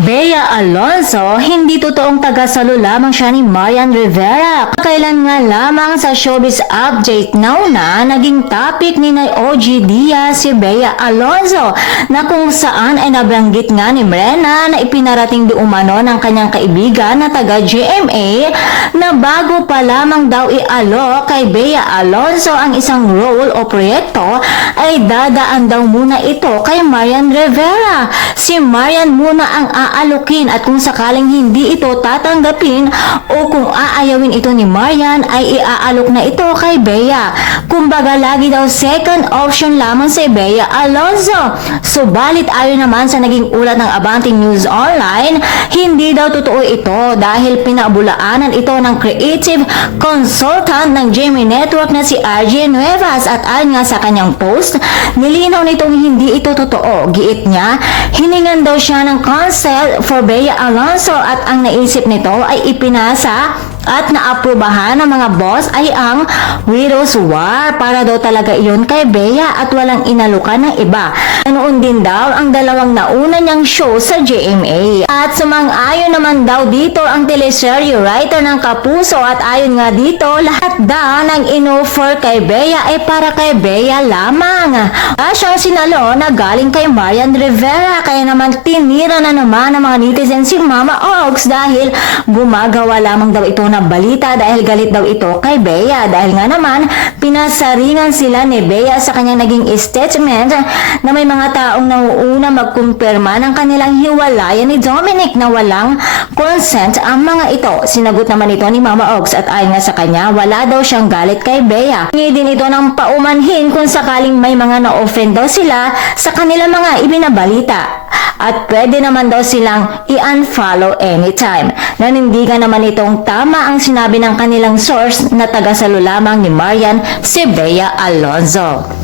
Bea Alonzo, hindi totoong taga-salo lamang siya ni Marian Rivera. Kailan nga lamang sa Showbiz Update nauna, naging topic ni OG Diaz si Bea Alonzo na kung saan ay nabanggit nga ni Mrena na ipinarating di umano ng kanyang kaibigan na taga-GMA na bago pa lamang daw ialok kay Bea Alonzo ang isang role o proyekto ay dadaan daw muna ito kay Marian Rivera. Si Marian muna ang aalukin at kung sakaling hindi ito tatanggapin o kung aayawin ito ni Marian ay iaalok na ito kay Bea. Kumbaga lagi daw second option lamang si Bea Alonzo. Subalit ayon naman sa naging ulat ng Abante News Online, hindi daw totoo ito dahil pinabulaanan ito ng creative consultant ng GMA Network na si RJ Nuevas at ayon nga sa kanyang post, nilinaw nitong hindi ito totoo. Giit niya, hiningan daw siya ng consent for Bea Alonzo at ang naisip nito ay ipinasa at naaprubahan ng mga boss ay ang Widow's War para daw talaga iyon kay Bea at walang inalukan ng iba. Noon din daw ang dalawang nauna niyang show sa GMA. At sumang-ayon naman daw dito ang teleserye writer ng Kapuso at ayon nga dito lahat daw ng inoffer kay Bea ay para kay Bea lamang. Siyang sinalo na galing kay Marian Rivera kaya naman tinira na naman ng mga netizens si Mama Ogs dahil gumagawa lamang daw ito na balita dahil galit daw ito kay Bea dahil nga naman pinasaringan sila ni Bea sa kanyang naging statement na may mga taong nauuna magkumpirma ng kanilang hiwalayan ni Dominic na walang consent ang mga ito. Sinagot naman ito ni Mama Ogs at ayon nga sa kanya wala daw siyang galit kay Bea. Hingi din ito ng paumanhin kung sakaling may mga na-offend daw sila sa kanilang mga ibinabalita. At pwede naman daw silang i-unfollow anytime. Nanindigan naman itong tama ang sinabi ng kanilang source na taga-salo lamang ni Marian si Bea Alonzo.